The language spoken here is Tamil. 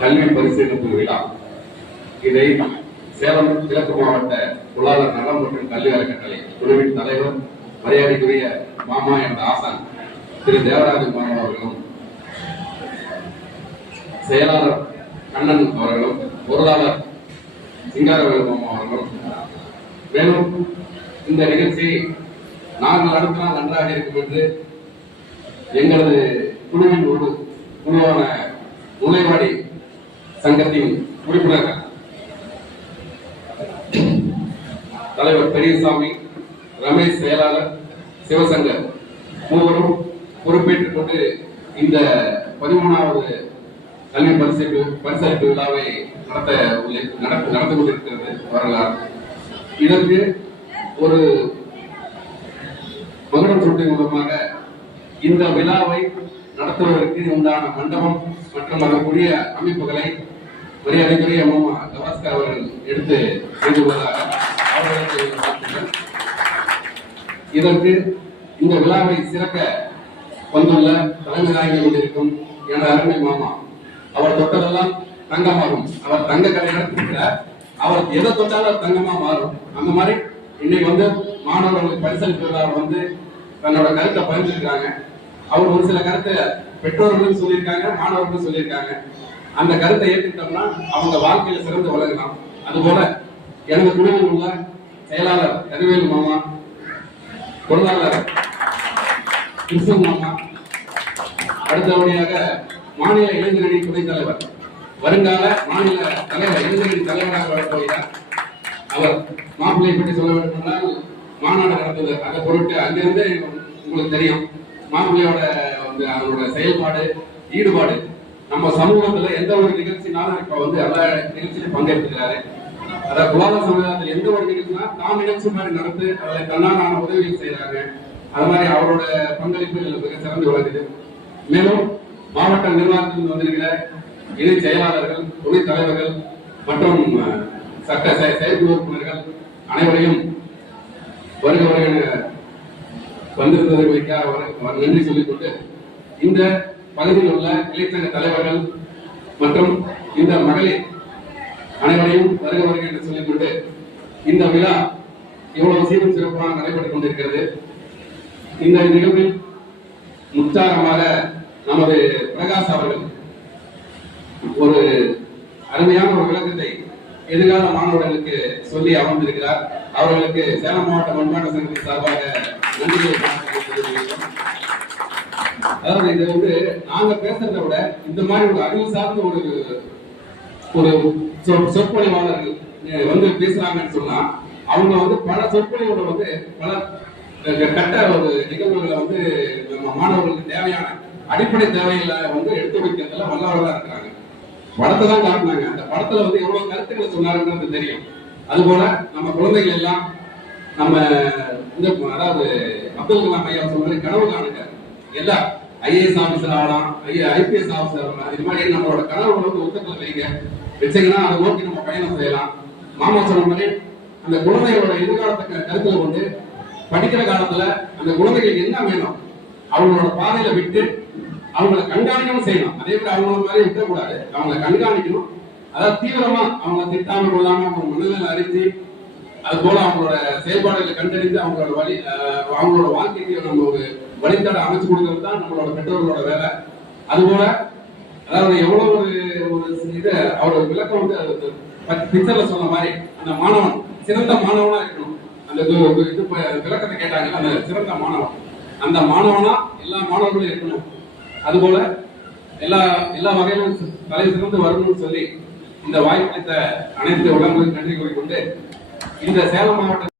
கல்வி பரிசீலிப்பு விழா. இதை சேலம் கிழக்கு மாவட்ட பொருளாதார நலம் மற்றும் கல்வி அறக்கட்டளை குழுவின் தலைவர் மரியாதைக்குரிய மாமா என்ற ஆசான் திரு தேவராஜன் மாமா அவர்களும் செயலாளர் கண்ணன் அவர்களும் பொருளாளர் சிங்காரவேலு மாமா அவர்களும். மேலும் இந்த நிகழ்ச்சி நாங்கள் நடத்தினால் நன்றாக இருக்கும் என்று எங்களது குழுவின் ஒரு குழுவான முனைவாடி சங்கத்தின் உறுப்பினர் தலைவர் பெரியசாமி ரமேஷ் செயலாளர் சிவசங்கர் மூவரும் பொறுப்பேற்றுக் கொண்டு இந்த பதிமூணாவது கல்வி பரிசு பரிசளிப்பு விழாவை நடத்த உள்ள- நடந்து கொண்டிருக்கிறது வரலாறு. இதற்கு ஒரு மகுடம் சூட்டின் மூலமாக இந்த விழாவை நடத்துவதற்கு உண்டான மண்டபம் மற்றும் அதற்குரிய அமைப்புகளை மரியாதைக்குரிய மாமா கவாஸ்கர் அவர்கள் எடுத்து செய்துள்ளதாக அவர்களுக்கு வாழ்த்துக்கள். இதற்கு இந்த விழாவை சிறக்க வந்துள்ள தலைமை தாங்கி கொண்டிருக்கும் எனது அருமை மாமா அவர் தொட்டதெல்லாம் தங்கமாகும் அவர் தங்க கடை நடத்திருக்கிறார் அவர் எதை தொட்டாலும் தங்கமா மாறும். அந்த மாதிரி இன்னைக்கு வந்து மாணவர்களுக்கு பரிசளிப்பதால் வந்து தன்னோட கருத்தை பகிர்ந்துருக்காங்க அவர் ஒரு சில கருத்தை பெற்றோர்களும் சொல்லியிருக்காங்க மாணவர்களும் சொல்லியிருக்காங்க. அந்த கருத்தை ஏற்றுக்கிட்டோம்னா அவங்க வாழ்க்கையில சிறந்து வளரலாம். அதுபோல எனது குழுவில் உள்ள செயலாளர் கருவேல் மாமா பொருளாளர் கிருஷ்ணன் மாமா அடுத்தபடியாக மாநில இளைஞரணி துணைத் தலைவர் வருங்கால மாநில தலைவர் இளைஞரணி தலைவராக வரப்போகிறார் அவர். மாப்பிள்ளை பற்றி சொல்ல வேண்டும் என்றால் மாநாடு நடந்தது அதை பொருட்டு அங்கிருந்தே உங்களுக்கு தெரியும். மாப்பிள்ளையோட வந்து அவரோட செயல்பாடு ஈடுபாடு நம்ம சமூகத்துல எந்த ஒரு நிகழ்ச்சினாலும் இப்ப வந்து எல்லா நிகழ்ச்சியிலும் பங்கெடுத்துக்கிறாரு அதாவது குலாத சமுதாயத்தில் எந்த ஒரு நிகழ்ச்சினா தான் நிகழ்ச்சி மாதிரி நடந்து அதுல தன்னாலான உதவிகள் செய்யறாங்க அது மாதிரி அவரோட பங்களிப்பு மிக சிறந்து விளங்குது. மேலும் மாவட்ட நிர்வாகத்தில் வந்திருக்கிற இணை செயலாளர்கள் துணைத் தலைவர்கள் மற்றும் சட்ட செயற்குழு உறுப்பினர்கள் அனைவரையும் வருக வருக வந்திருந்ததை வந்திருந்ததற்காக நன்றி சொல்லிக் நன்றி சொல்லிக்கொண்டு இந்த பகுதியில் உள்ள இளைஞர் தலைவர்கள் மற்றும் இந்த மகளிர் அனைவரையும் வருக வருக என்று சொல்லிக்கொண்டு இந்த விழா இவ்வளவு சீரும் சிறப்பாக நடைபெற்றுக் கொண்டிருக்கிறது. இந்த நிகழ்வில் உற்சாகமாக நமது பிரகாஷ் அவர்கள் ஒரு அருமையான ஒரு விளக்கத்தை எதிர்கால மாணவர்களுக்கு சொல்லி அமர்ந்திருக்கிறார். அவர்களுக்கு சேலம் மாவட்ட மண்பாட்ட சங்கத்தின் சார்பாக நன்றியை அதாவது இது வந்து நாங்க பேசுறதை விட இந்த மாதிரி ஒரு அறிவு சார்ந்த ஒரு ஒரு சொ- சொற்பொழிவாளர்கள் வந்து பேசுறாங்கன்னு சொன்னா அவங்க வந்து பல சொற்பொழிவோட வந்து பல கட்ட ஒரு நிகழ்வுகளை வந்து நம்ம மாணவர்களுக்கு தேவையான அடிப்படை தேவைகளை வந்து எடுத்து வைக்கிறதுல வல்லவர்களா இருக்கிறாங்க. படத்தை தான் காட்டினாங்க. அந்த படத்துல வந்து எவ்வளவு கருத்துக்களை சொன்னாருன்றது தெரியும். அதுபோல நம்ம குழந்தைகள் எல்லாம் நம்ம இந்த அதாவது அப்துல் கலாம் ஐயா சொன்ன மாதிரி கனவு காணுங்க. எல்லா ஐஏஎஸ் ஆஃபீஸர் ஆகலாம் ஐபிஎஸ் ஆஃபீஸர் ஆகலாம். இது மாதிரி நம்மளோட கனவுகளை வந்து உத்தரத்துல வைங்க. வச்சீங்கன்னா அதை நோக்கி நம்ம பயணம் செய்யலாம். மாமா சொன்ன மாதிரி அந்த குழந்தைகளோட எதிர்காலத்தை கருத்தில் கொண்டு படிக்கிற காலத்துல அந்த குழந்தைகளுக்கு என்ன வேணும்? அவங்களோட பாதையில விட்டு அவங்கள கண்காணிக்கவும் செய்யணும். அதே மாதிரி அவங்கள மாதிரி விட்டக்கூடாது. அவங்கள கண்காணிக்கணும். அதாவது தீவிரமா அவங்கள திட்டாம கொள்ளாம அவங்க மனதில் அறிஞ்சு அது போல அவங்களோட செயல்பாடுகளை கண்டறிந்து அவங்களோட வழி அவங்களோட வாழ்க்கைக்கு நம்ம ஒரு வழித்தடை அமைச்சு கொடுக்கறது தான் நம்மளோட பெற்றோர்களோட வேலை. அதுபோல அதாவது எவ்வளவு ஒரு ஒரு இது அவரோட விளக்கம் வந்து பிக்சர்ல சொன்ன மாதிரி அந்த மாணவன் சிறந்த மாணவனா இருக்கணும். அந்த இது விளக்கத்தை கேட்டாங்க அந்த சிறந்த மாணவன். அந்த மாணவனா எல்லா மாணவர்களும் இருக்கணும். அதுபோல எல்லா எல்லா வகையிலும் தலை சிறந்து வரணும்னு சொல்லி இந்த வாய்ப்பளித்த அனைத்து உடம்புகளுக்கு நன்றி கூறிக்கொண்டு இந்த சேலம் மாவட்ட